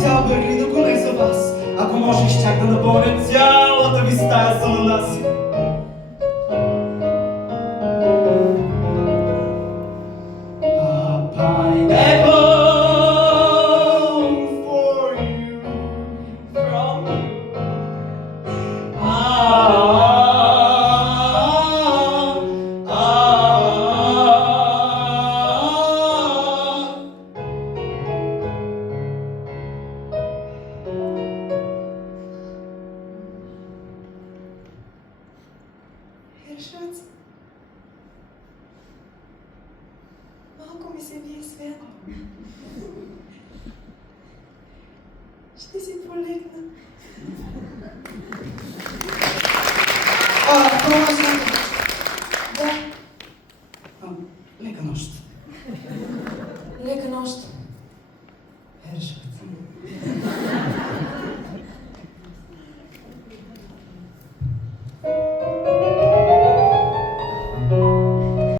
цял Берлин около за вас. Ако може, щях да напълня цялата ви стая с ананаси. Шуц, малко ми се вие свят. Ще си полегна. Това